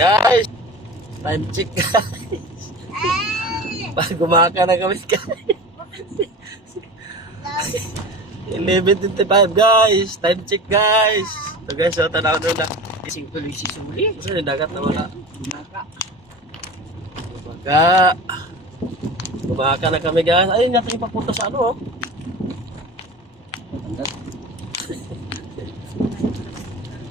Guys, time check guys. Pag gumaka na kami guys. 11:25 guys. Time check guys. So guys, so tanaw na. Ising tuloy si Suli. Kasi dagat na wala. Gumaka. Gumaka na kami guys. Ayun natin ipapunta sa ano oh.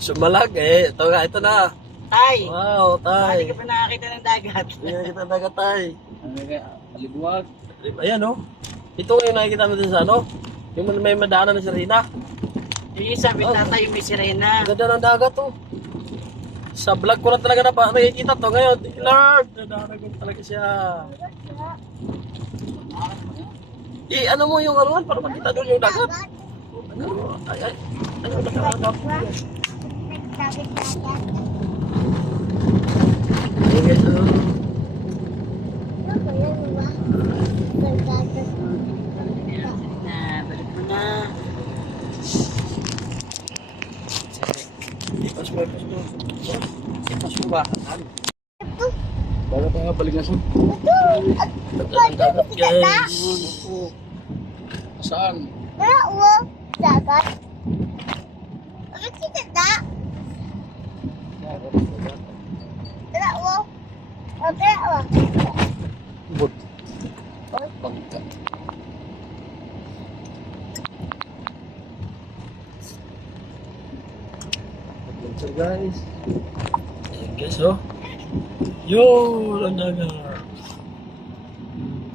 Sumalag eh. Ito na. Tay! Wow, tay. Hindi ka pa nakakita ng dagat. Ayan kita dagat tay. Aliguag. Ayan oh. Ito yung nakikita natin sa ano. Yung may madaanan na sirena. Yung sabi tatay yung may sirena. Ang ganda ng dagat oh. Sa vlog ko na talaga nakikita to ngayon. Lord, nadaanan ko talaga siya. Ano mo yung anuan para makita doon yung dagat. Ay, yung dagat. Ayun guys, Balik mo na. Ipas mo ba? Bago tayo balik na siya. Ang dagat guys. Saan? Dagat. Bakit kita da? Tara, wo. Okay, wo. Bud. Pagka. Adventure guys. Ayan guys oh. Yo, ang dagat.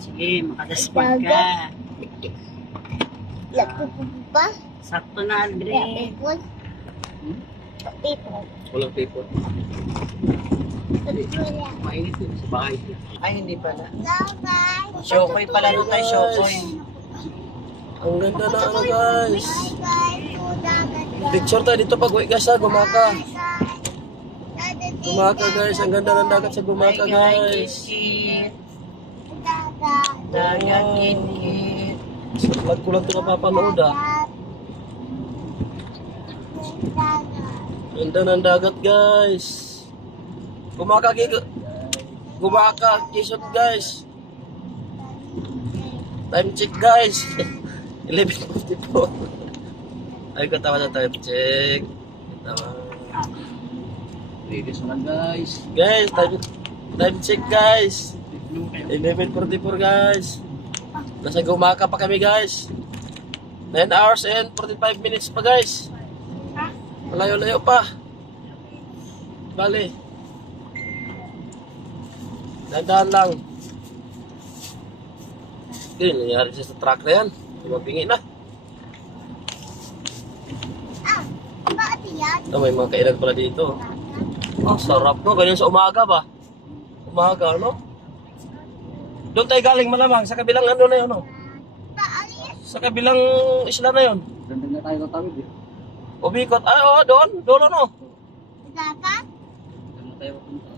Sige, makadaspag ka. Lagpo po ba? Sakto na, Andre. People. People. Walang people. Mainit din sa bahay. Ay, hindi pala. Bye-bye. Shokoy pala nung tayo, Shokoy. Ang ganda na ano guys. Bye-bye. Dagat. Picture tayo dito pag uwi guys ha, gumaka. Gumaka guys, ang ganda ng dagat sa gumaka guys. Dagat. Dagat, git-git. Sa vlog ko lang ito napapanood ah. Ganda ng dagat guys. Gumaka kisot guys. Time check guys. 11:54. Ay katawa sa time check. Katawa. Ladies na guys. Guys, time check guys. 11:44 guys. Nasa gumaka pa kami guys. 9 hours and 45 minutes pa guys. Malayo-layo pa. Bali. Dandan lang. Hindi, nangyari siya sa truck na yan. Mabingi na. Bakit yan? Ito, may mga kainan pala dito. Oh, sarap no. Ganyan sa umaga ba? Umaga, no? Doon tayo galing malamang. Sa kabilang ano na yun, no? Paalis. Sa kabilang isla na yun. Ganda na tayo tatawid eh. Ubikot. Ay, oo, doon. Doon, no? Dagat. Ganda tayo punta.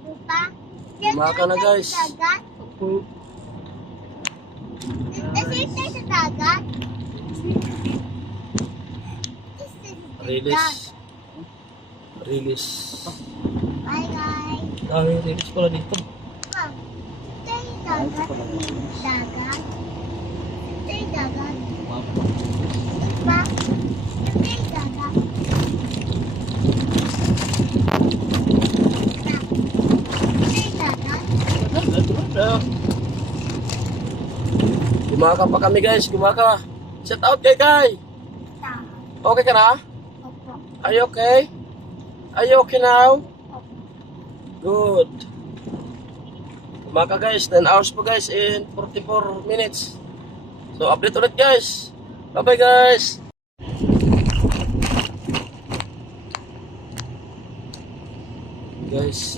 Lupa. Gumaka na, guys. Dagat. Nasip tayo sa dagat. Release. Release. Bye guys. Dami release pala dito. Ito yung dagat. Dagat. Ito yung dagat. Diba? Ito yung dagat. Ito yung dagat. Gumaka pa kami guys. Gumaka. Shout out kay Kai. Okay ka na? Opo. Are you okay? Are you okay now? Good. Gumaka guys. 10 hours po guys in 44 minutes. So update ulit guys. Bye bye guys. Guys.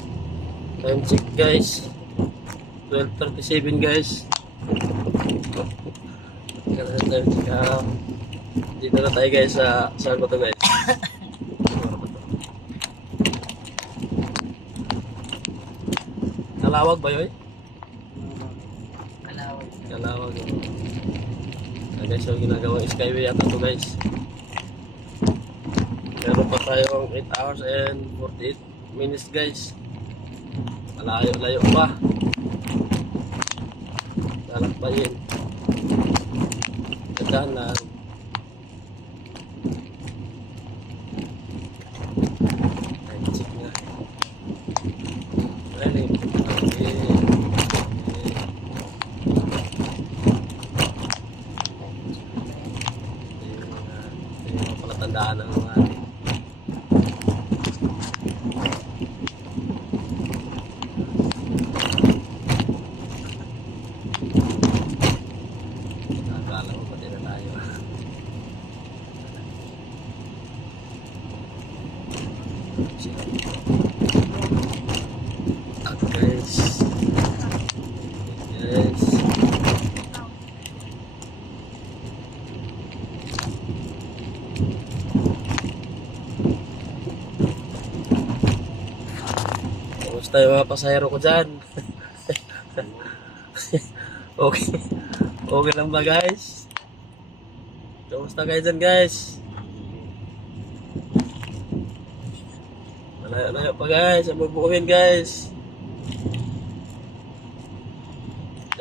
Time check guys. 12:37 guys. Time check. Dito na tayo guys sa saan ba to guys? Kalawag ba yun? Kalawag. Kalawag. Guys, so ginagawang skyway yata to guys. Meron pa tayong 8 hours and 48 minutes guys. Malayo-layo pa. Lalakbayin. Gandaan lang. Time check nga. Ready? Okay. Ito yung palatandaan ng mga akala ko pati na tayo. Guys. Yes. Kamusta yung mga pasahero ko dyan? Okay. Okay lang ba guys? Kamusta kayo dyan guys? Malayo-layo pa guys. Ang magbukuhin guys.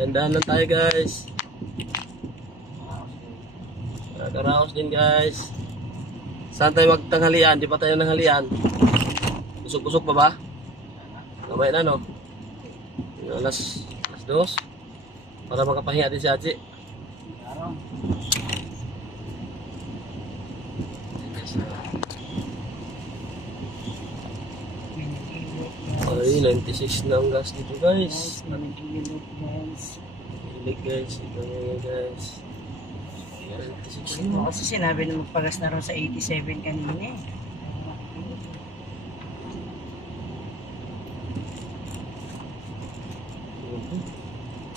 Dandahan lang tayo guys. Nakakaraos din guys. Saan tayo magtanghalian? Di pa tayo nanghalian. Busog-busog pa ba? Kamay na no? Yung alas 2 para makapahinga din si Haji. Ay, 96 na ang gas dito guys. Hilig guys. Ito ngayon guys. 96 na. Kasi sinabi na magpagas na rin sa 87 kanina eh.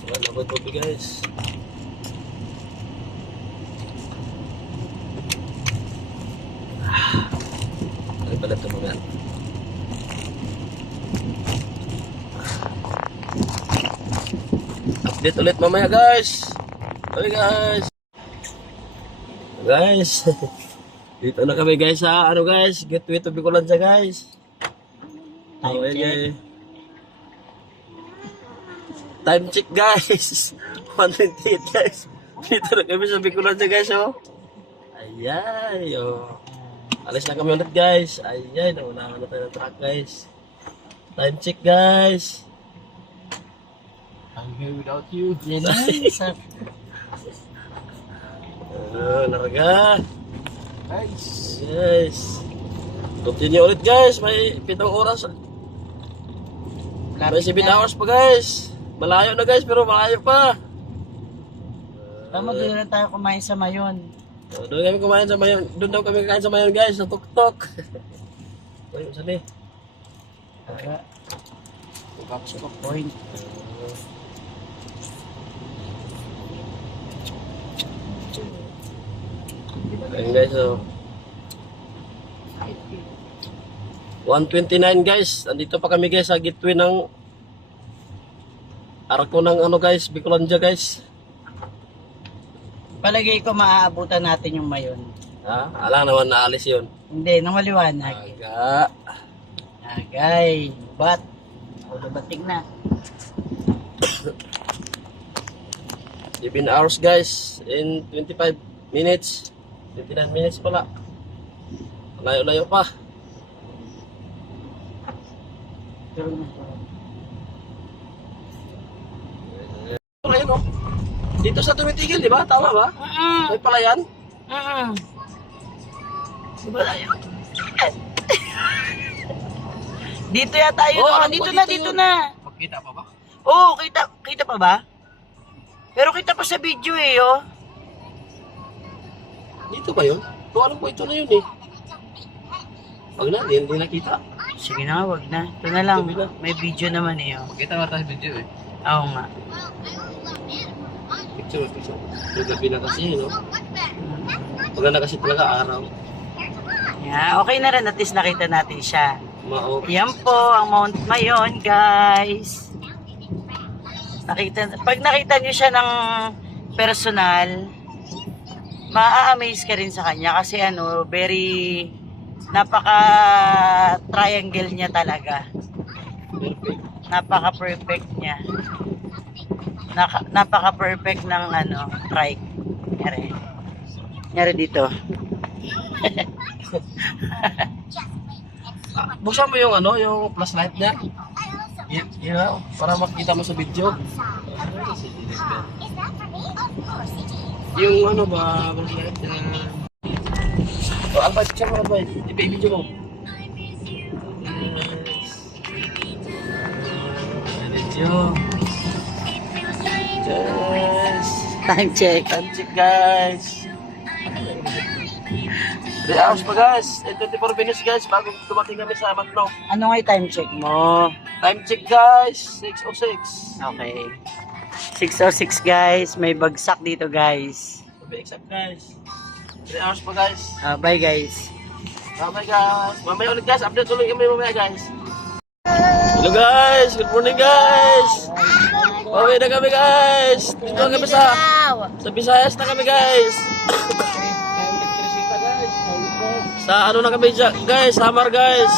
Wala na ba ito guys? Ay pala ito mga. Update ulit mamaya guys. Okay guys. Guys. Dito na kami guys sa ano guys. Gateway to Bicolandia guys. Okay guys. Time check guys. 1:28 guys. Dito na kami sa Bicolandia guys oh. Ayay oh. Alis na kami ulit guys. Ayay, naunahan na tayo ng truck guys. Time check guys. I'm here without you. Yan na. Larga. Nice. Yes. Continue ulit guys. May 7 oras. May 7 hours pa guys. Malayo na guys pero malayo pa. Tama, doon na tayo kumain sa Mayon. Doon kami kumain sa Mayon. Doon daw kami kakain sa Mayon guys. Sa Tuktok. Uy, saan eh? Para capture ko point. Ayun guys oh. 1:29 guys. Andito pa kami guys sa gateway ng Arko ng ano guys, Bicolandia guys. Palagay ko maaabutan natin yung Mayon. Ha? Alang naman naalis yun. Hindi, nang maliwanag. Aga. Agay, bat. O, dabating na. 7 hours guys in 25 minutes. 29 minutes pala. Layo-layo pa. Ayun oh. Dito sa tumitigil, di ba? Tama ba? May palayan? Palayan. Dito yata yun. Oh, Dito dito na, yun. dito na. Magkita pa ba? Oo, kita pa ba? Pero kita pa sa video eh, oh. Dito ba yun? So, alam ko ito na yun eh. Wag na, hindi nakita. Sige na, wag na. Ito na lang. Gabi na. May video naman eh, oh. Magkita nga tayo sa video eh. Oo nga. Picture. Yung gabi na kasi, no? Maganda kasi talaga araw. Yeah, okay na rin. At least nakita natin siya. Mao. Yan po ang Mount Mayon, guys. Pag nakita niyo siya ng personal, maa-amaze ka rin sa kanya kasi ano, very napaka triangle niya talaga. Perfect. Napaka-perfect niya. Napaka-perfect ng ano, trike. Nyari dito. Buksan mo yung ano, yung flashlight niya. You know, para makita mo sa video. Yung ano ba, flashlight niya. Oh, Albay, buksan mo, Albay. Ipa-video mo. Video. Yes. Time check. Time check, guys. 3 hours pa, guys. 24 minutes, guys, bago dumating kami sa Matno. Ano nga yung time check mo? Time check, guys. 6:06. Okay. 6:06 guys. May bagsak dito guys. To be exact, guys. 3 hours pa, guys. Bye guys. Bye, guys. Mamaya ulit, guys. Update ulit kami mamaya, guys. Hello, guys. Good morning, guys. Pauwi na kami, guys. Dito na kami sa Visayas na kami, guys. Sa ano na kami, guys. Summer, guys.